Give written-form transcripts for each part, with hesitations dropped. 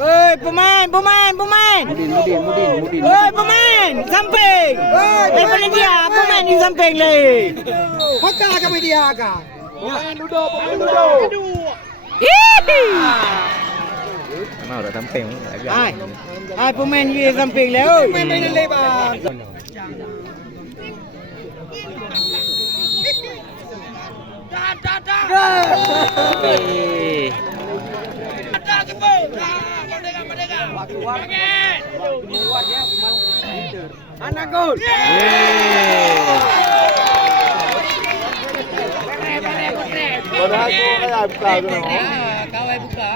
Woi, pemain. Mudin. Woi, pemain, samping. Daripada dia, pemain di samping lagi. Maka kami dia kan. Pemain duduk. Mau udah samping agak. Hai, pemain di samping lagi. Main lebar. Anak gol. Padahal ko kaya buka ko. Kawai buka.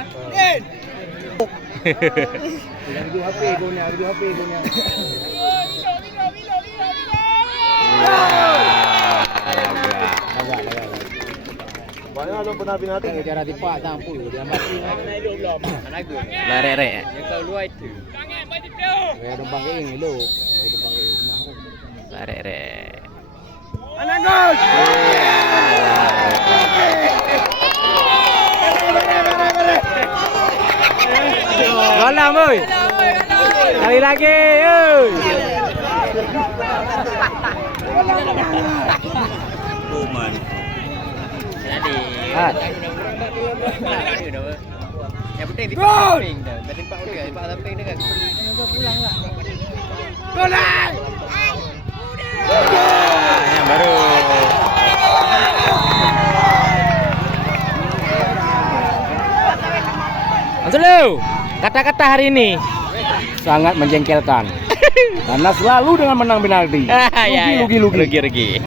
Ada HP ko niya. Banyak ada penabi natin. Cara tipak tampu dia mati. Lare-re. Ada bangking lu. Lare-re. Anak gol. Bola, boy. Kali lagi, oi. Kuman. Jadi. Yang penting di samping dah. Tadi Pak udah, Pak samping dia kan. Pulang lah. Bola. Yang baru. Langsung lu. Kata-kata hari ini Sangat menjengkelkan. Karena selalu dengan menang penalti. Rugi.